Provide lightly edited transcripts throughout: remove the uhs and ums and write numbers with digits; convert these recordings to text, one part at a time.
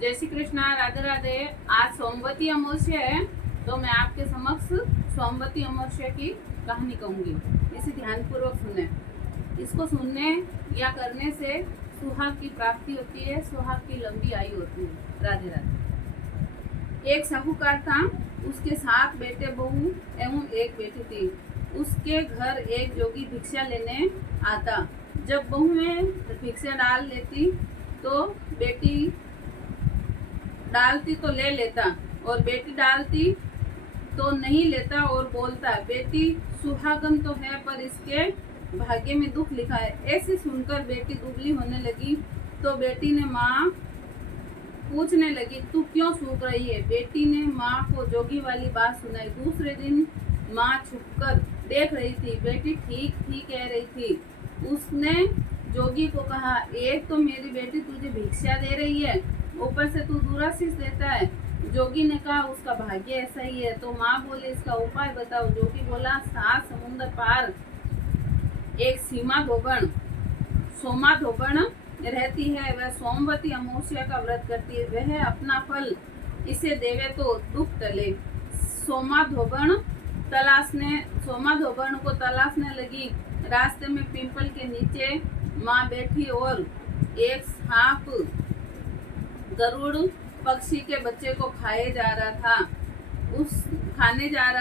जय श्री कृष्णा, राधे राधे। आज सोमवती अमावस्या है, तो मैं आपके समक्ष सोमवती अमावस्या की कहानी कहूंगी। इसे ध्यानपूर्वक सुने। इसको सुनने या करने से सुहाग की प्राप्ति होती है, सुहाग की लंबी आयु होती है। राधे राधे। एक साहूकार था, उसके 7 बेटे बहू एवं एक बेटी थी। उसके घर एक जोगी भिक्षा लेने आता। जब बहुएं भिक्षा डाल लेती तो बेटी डालती तो ले लेता, और बेटी डालती तो नहीं लेता और बोलता, बेटी सुहागन तो है पर इसके भाग्य में दुख लिखा है। ऐसे सुनकर बेटी दुबली होने लगी तो बेटी ने माँ पूछने लगी, तू क्यों सूख रही है? बेटी ने माँ को जोगी वाली बात सुनाई। दूसरे दिन माँ छुपकर देख रही थी, बेटी ठीक ठीक कह रही थी। उसने जोगी को कहा, एक तो मेरी बेटी तुझे भिक्षा दे रही है, ऊपर से तू दुराशीष देता है। जोगी ने कहा, उसका भाग्य ऐसा ही है। तो माँ बोले, इसका उपाय बताओ। जोगी बोला, 7 समुद्र पार एक सीमा धोबण सोमा धोबण रहती है। वह सोमवती अमावस्या का व्रत करती है। वह अपना फल इसे देवे तो दुख टले। सोमा धोबण को तलाशने लगी। रास्ते में पीपल के नीचे माँ बैठी और एक सांप गरुड़ पक्षी के बच्चे को खाने जा रहा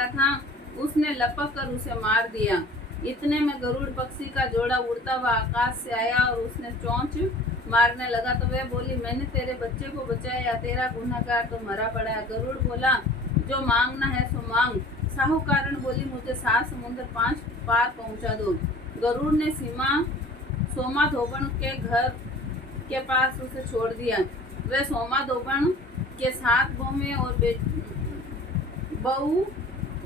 था। उसने लपक कर उसे मार दिया। इतने में गरुड़ पक्षी का जोड़ा उड़ता हुआ आकाश से आया और उसने चोंच मारने लगा। तो वह बोली, मैंने तेरे बच्चे को बचाया, तेरा गुनहगार तो मरा पड़ा है। गरुड़ बोला, जो मांगना है सो मांग। साहूकारन बोली, मुझे 7 समुद्र 5 पार पहुंचा दो। गरुड़ ने सोमा धोबण के घर के पास उसे छोड़ दिया। वह सोमा धोबण के 7 बहू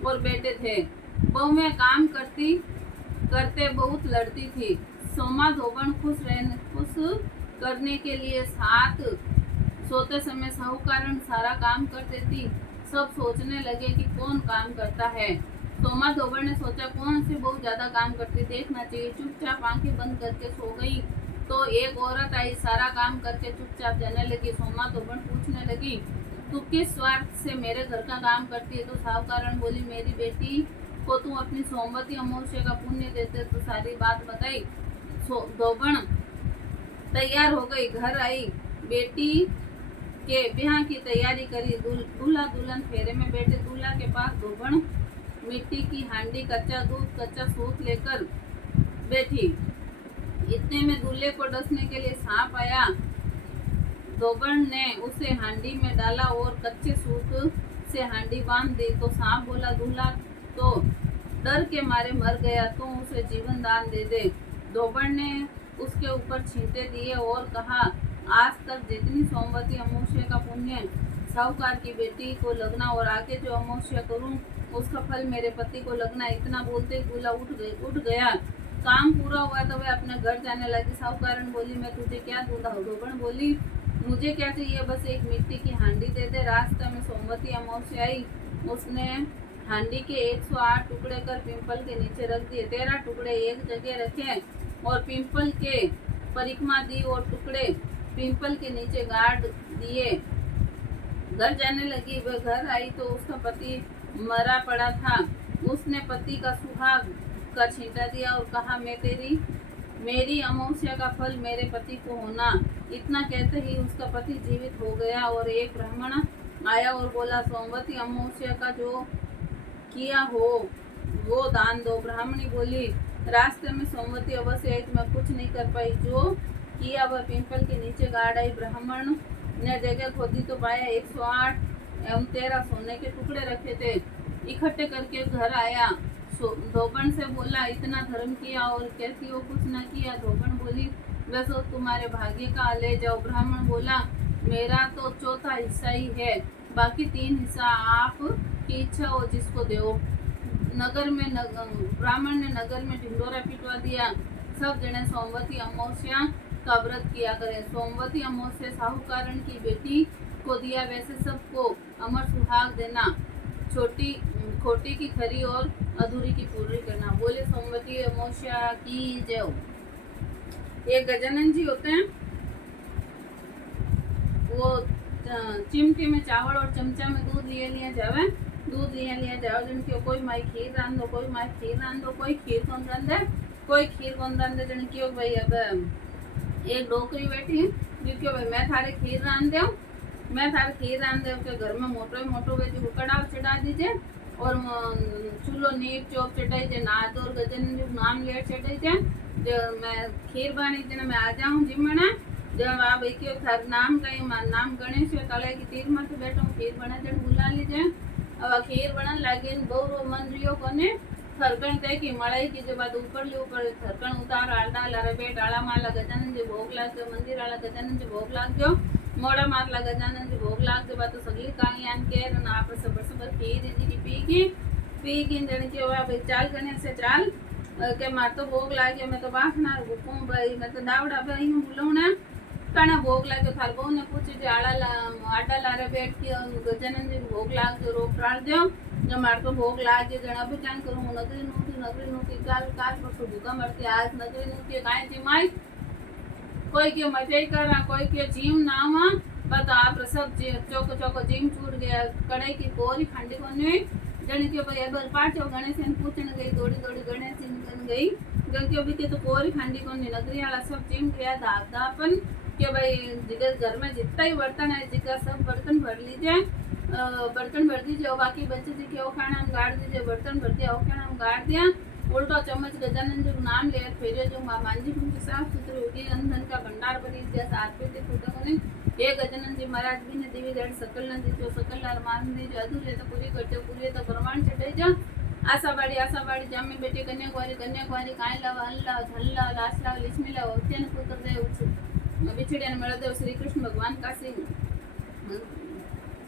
और बेटे थे। बहुएं काम करते बहुत लड़ती थी। सोमा धोबण खुश करने के लिए सोते समय साहूकारन सारा काम कर देती। सब सोचने लगे कि कौन काम करता है। सोमा धोबण ने सोचा, कौन सी बहुत ज्यादा काम करती, देखना चाहिए। चुपचाप आंखें बंद करके सो गई तो एक औरत आई, सारा काम करके चुपचाप जाने लगी। सोमा धोबण पूछने लगी, तू किस स्वार्थ से मेरे घर का काम करती है? तो साहूकारन बोली, मेरी बेटी को तू अपनी सोमवती अमावस्या का पुण्य देते। तो सारी बात बताई। धोबण तैयार हो गई, घर आई, बेटी के ब्याह की तैयारी करी। दूल्हा दुल्हन फेरे में बैठे। दूल्हा के पास धोबण मिट्टी की हांडी, कच्चा दूध, कच्चा सूत लेकर बैठी। इतने में दूल्हे को डसने के लिए सांप आया। धोबण ने उसे हांडी में डाला और कच्चे सूत से हांडी बांध दी। तो सांप बोला, दूल्हा तो डर के मारे मर गया, तो उसे जीवन दान दे दे। धोबण ने उसके ऊपर छींटे दिए और कहा, आज तक जितनी सोमवती अमावस्या का पुण्य साहूकार की बेटी को लगना और आगे जो अमावस्या करूं उसका फल मेरे पति को लगना। इतना बोलते ही दूल्हा उठ गया। काम पूरा हुआ तो वह अपने घर जाने लगी। साहूकारन बोली, मैं तुझे क्या दूंगा? धोबण बोली, मुझे क्या चाहिए, बस एक मिट्टी की हांडी दे दे। रास्ते में सोमवती अमावस्या आई। उसने हांडी के 108 टुकड़े कर पीपल के नीचे रख दिए। 13 टुकड़े एक जगह रखे और पीपल के परिक्रमा दी और टुकड़े पीपल के नीचे गाड़ दिए। घर जाने लगी। वह घर आई तो उसका पति मरा पड़ा था। उसने पति का सुहाग का छींटा दिया और कहा, मेरी अमावस्या का फल मेरे पति को होना। इतना कहते ही उसका पति जीवित हो गया। और एक ब्राह्मण आया और बोला, सोमवती अमावस्या का जो किया हो वो दान दो। ब्राह्मणी बोली, रास्ते में सोमवती अमावस्या आई तो मैं कुछ नहीं कर पाई, जो किया वह पीपल के नीचे गाड़ आई। ब्राह्मण ने जगह खोदी तो पाया 108 एवं 13 सोने के टुकड़े रखे थे। इकट्ठे करके घर आया। धोबण से बोला, इतना धर्म किया और कहती हो कुछ न किया? धोबण बोली, वैसे तुम्हारे भाग्य का ले जाओ। ब्राह्मण बोला, मेरा तो चौथा हिस्सा ही है, बाकी 3 हिस्सा आप की इच्छा हो जिसको दो। ब्राह्मण ने नगर में ढिंडोरा पिटवा दिया। सब जने सोमवती अमावस्या का व्रत किया करें। सोमवती अमावस्या साहूकारन की बेटी को दिया, वैसे सबको अमर सुहाग देना। खोटी की खरी और अधूरी की पूरी करना। बोले सोमवती अमावस्या की जय। एक गजानन जी होते हैं, वो चिमटी में चावल और चमचा में दूध लिए लिए जावे। दूध लिए लिए जाओ जन के कोई माई खीर रांध दो, कोई माई खीर रांध दो, कोई खीर कौन रांधे, कोई खीर कौन रांधे। जन के भाई अब एक डोकरी बैठी जो क्यों भाई मैं थारे खीर रांध दो, मैं थारे खीर रांध दो के घर में मोटो मोटो वे जो कड़ाव चढ़ा दीजिए और चूल्हो नीट चौक चढ़ाई जे नाद और गजन जो नाम लेट चढ़ाई जे जो मैं खीर बनी जे मैं आ जाऊँ जिमना जब आप एक थार नाम कहीं नाम गणेश तले की तीर मत बैठो खीर बना जन बुला लीजिए। अब खीर बनन लगे बहु मन रियो कोने थरकण ते की मलाई की जो बात ऊपर ले ऊपर थरकण उतार आलडा लारे बेट आला माला गजानन जी भोग लाग जो मंदिर आला गजानन जी भोग लाग जो मोड़ा मारला गजानन जी भोग लाग जो बात सगली काई आन के न आप सबर खीर जी की पी की जन के भाई चाल गने से चाल के मार तो भोग लागे मैं तो बासना गुकूं भाई मैं तो दावड़ा भाई हूं बुलाऊना कणा भोग लागे थार बहु ने पूछे जे आडा लारे बैठ के गजानन जी भोग लाग जो रोक टाल दो जो मार तो भोग लागे जण अभी चान करूं नगरी नु की काल पर भूखा मरती आज नगरी नु के गाय थी माई कोई के मजे करा कोई के जीव नामा बता आप सब चौको चौको जीव छूट गया कड़ाई की कोरी खांडी कोनी जन के भाई अबर पाचो गणेश ने पूछन गई दौड़ी दौड़ी गणेश ने गई जन के भी के तो कोरी खांडी कोनी नगरी वाला सब जीव गया दापन के भाई जिगर घर में जितना ही बर्तन है जिगर सब बर्तन भर लीजिए बर्तन भर दीजिए बाकी बच्चे जी के खाना हम गाड़ दीजिए बर्तन भर दिया खाना हम गाड़ दिया उल्टा चम्मच गजानन जी नाम ले फिर जो मांझी उनकी साफ सुथरी होगी अंधन का भंडार बनी जैसा आरती फूटे ये गजानन जी महाराज भी ने देवी दड़ सकल न दी जो सकल लाल मान दी जो अधूरे तो पूरी करते पूरी तो प्रमाण चढ़े जा आशाबाड़ी जामे बेटे कन्याकुमारी काय लावा हल्ला धल्ला लासला लिस्मिला उत्यन पुत्र देव बिछड़े मिलदेव श्री कृष्ण भगवान काशी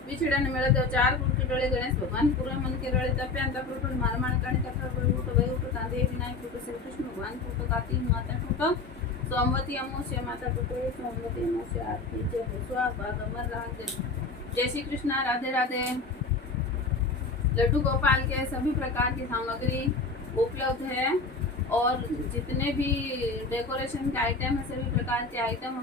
बिछड़े मिलदेव 4 फूट के डोले गणेश भगवान पूरा मन के रड़े तप्या तप मारमाण काणी कथा उठ भाई उठ तांदे विनायक फूटो श्री कृष्ण भगवान फूटो काती माता फूटो सोमवती अमावस्या माता फूटो सोमवती अमावस्या आरती जय सुहा भाग अमर राधे जय श्री कृष्णा राधे राधे। लड्डू गोपाल के सभी प्रकार की सामग्री उपलब्ध है और जितने भी डेकोरेशन के आइटम है सभी प्रकार के आइटम